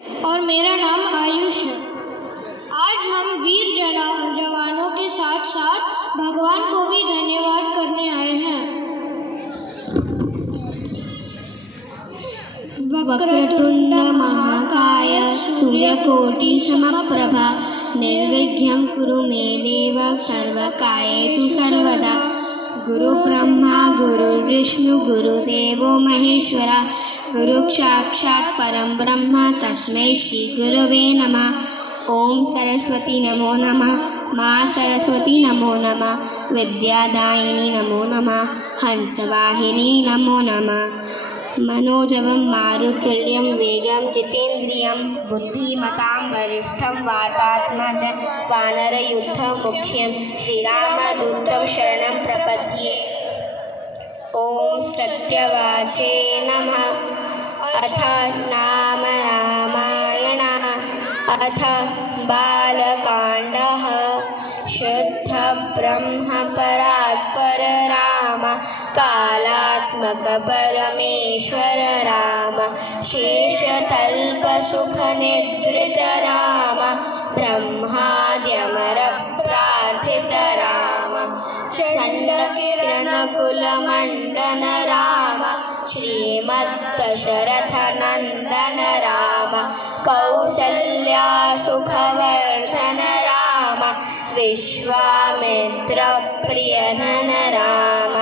और मेरा नाम आयुष है। आज हम वीर जवानों के साथ साथ भगवान को भी धन्यवाद करने आए हैं। वक्रतुंड महाकाय सूर्यकोटि समप्रभा निर्विघ्नं कुरु मे देव सर्वकार्येषु सर्वदा। गुरु ब्रह्मा गुरुर्विष्णु गुरुदेवो महेश्वरा गुरु साक्षात् परं ब्रह्म तस्मै श्री गुरवे नमः। ओम सरस्वती नमो नमः। माँ सरस्वती नमो नमः। विद्यादायिनी नमो नमः। हंसवाहिनी नमो नमः। मनोजवं मारुतुल्यं वेगं जितेन्द्रियं बुद्धिमतां वरिष्ठं वातात्मजं वानरयूथमुख्यं श्रीरामदूतं शरणं प्रपद्ये। ओम सत्यवाचे नमः। अथ नाम रामायणः। अथ बालकाण्डः। शुद्ध ब्रह्म परात्पर राम कालात्मक परमेश्वर राम शेषतल्प सुख निद्रित राम ब्रह्माद्यमर प्रार्थित राम चण्ड कुल मंडन राम श्रीमद्दशरथ नंदन राम कौसल्या सुखवर्धन राम विश्वामित्र प्रियधन राम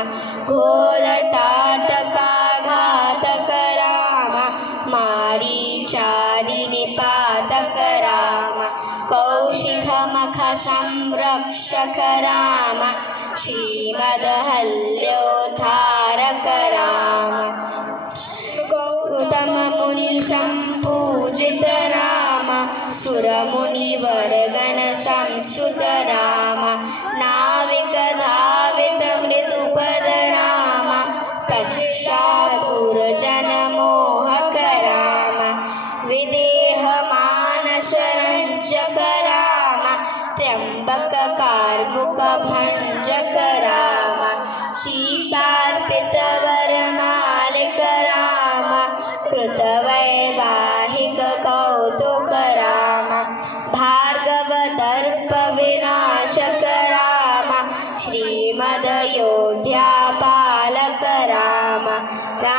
घोरटाटकाघातक राम मारीचादि निपातक राम कौशिकमख संरक्षक राम श्रीमदहल्योद्धारक राम गौतम मुनि संपूजित राम सुरमुनिवर्गन संस्तुत राम नाविक धावित मृदुपद राम तक्षापुरजन मोहक राम विदेह मानस रंजक राम त्र्यंबक कार्मुक भंजक